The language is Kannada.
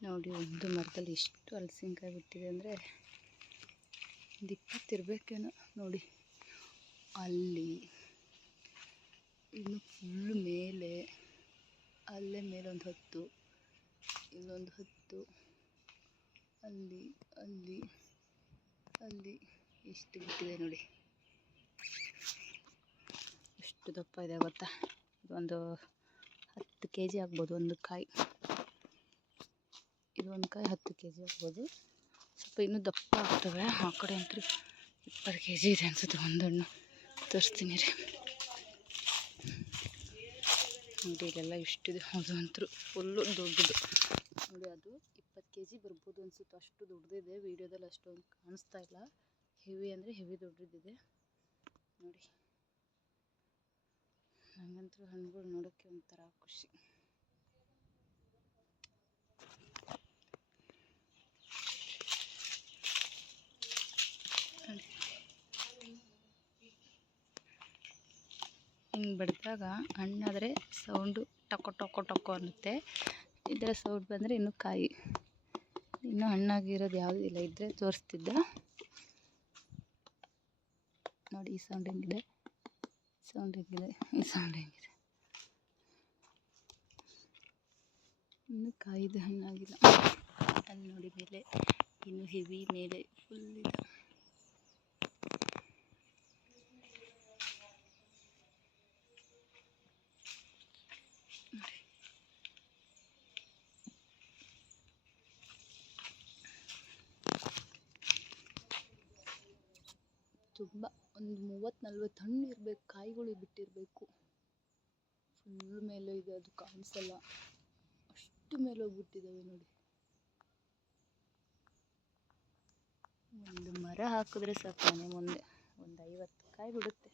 ನೋಡಿ, ಒಂದು ಮರದಲ್ಲಿ ಎಷ್ಟು ಹಲಸಿನ್ಕಾಯಿ ಬಿಟ್ಟಿದೆ ಅಂದರೆ ಒಂದು ಇಪ್ಪತ್ತಿರಬೇಕೇನೋ ನೋಡಿ. ಅಲ್ಲಿ ಇನ್ನು ಫುಲ್ ಮೇಲೆ, ಅಲ್ಲೇ ಮೇಲೊಂದು ಹತ್ತು, ಇಲ್ಲೊಂದು ಹತ್ತು, ಅಲ್ಲಿ ಅಲ್ಲಿ ಅಲ್ಲಿ ಎಷ್ಟು ಬಿಟ್ಟಿದೆ ನೋಡಿ. ಎಷ್ಟು ದಪ್ಪ ಇದೆ ಗೊತ್ತಾ? ಒಂದು ಹತ್ತು ಕೆ ಜಿ ಆಗ್ಬೋದು ಒಂದು ಕಾಯಿ. ಇದು ಒಂದು ಕಾಯಿ ಹತ್ತು ಕೆ ಜಿ ಆಗ್ಬೋದು. ಸ್ವಲ್ಪ ಇನ್ನೂ ದಪ್ಪ ಆಗ್ತವೆ. ಆ ಕಡೆ ಅಂತೂ ಇಪ್ಪತ್ತು ಕೆ ಜಿ ಇದೆ ಅನ್ಸುತ್ತೆ. ಒಂದು ಹಣ್ಣು ತೋರಿಸ್ತೀನಿ ರೀ. ನೋಡಿ, ಇಲ್ಲೆಲ್ಲ ಇಷ್ಟಿದೆ. ಅದು ಅಂತೂ ಫುಲ್ಲು ದೊಡ್ಡದು. ನೋಡಿ, ಅದು ಇಪ್ಪತ್ತು ಕೆ ಜಿ ಬರ್ಬೋದು ಅನಿಸುತ್ತೆ. ಅಷ್ಟು ದೊಡ್ಡದಿದೆ. ವೀಡಿಯೋದಲ್ಲಿ ಅಷ್ಟೊಂದು ಕಾಣಿಸ್ತಾ ಇಲ್ಲ. ಹೆವಿ ಅಂದರೆ ಹೆವಿ ದೊಡ್ಡದಿದೆ. ನೋಡಿ. ನನಗಂತೂ ಹಣ್ಣುಗಳು ನೋಡೋಕ್ಕೆ ಒಂಥರ ಖುಷಿ. ಹಿಂಗೆ ಬಡಿದಾಗ ಹಣ್ಣಾದರೆ ಸೌಂಡು ಟೊಕೊ ಟೊಕೊ ಟೊಕೊ ಅನ್ನುತ್ತೆ. ಇದರ ಸೌಂಡ್ ಬಂದರೆ ಇನ್ನು ಕಾಯಿ. ಇನ್ನು ಹಣ್ಣಾಗಿರೋದು ಯಾವುದೂ ಇಲ್ಲ ಇದ್ದರೆ ತೋರಿಸ್ತಿದ್ದ. ನೋಡಿ, ಈ ಸೌಂಡ್ ಹೆಂಗಿದೆ? ಸೌಂಡ್ ಹೆಂಗಿದೆ? ಈ ಸೌಂಡ್ ಹೆಂಗಿದೆ? ಇನ್ನು ಕಾಯಿದು ಹಣ್ಣಾಗಿಲ್ಲ. ಅಲ್ಲಿ ನೋಡಿ ಮೇಲೆ, ಇನ್ನು ಹೆವಿ ಮೇಲೆ ಫುಲ್ ಇದೆ. ತುಂಬ ಒಂದು ಮೂವತ್ತು ನಲ್ವತ್ತು ಹಣ್ಣು ಇರಬೇಕು, ಕಾಯಿಗಳು ಬಿಟ್ಟಿರಬೇಕು. ಫುಲ್ ಮೇಲೆ ಇದೆ, ಅದು ಕಾಣಿಸಲ್ಲ. ಅಷ್ಟು ಮೇಲೆ ಹೋಗ್ಬಿಟ್ಟಿದ್ದಾವೆ ನೋಡಿ. ಒಂದು ಮರ ಹಾಕಿದ್ರೆ ಸಾಕು ಮನೆ ಮುಂದೆ. ಒಂದು ಐವತ್ತು ಕಾಯಿ ಬಿಡುತ್ತೆ.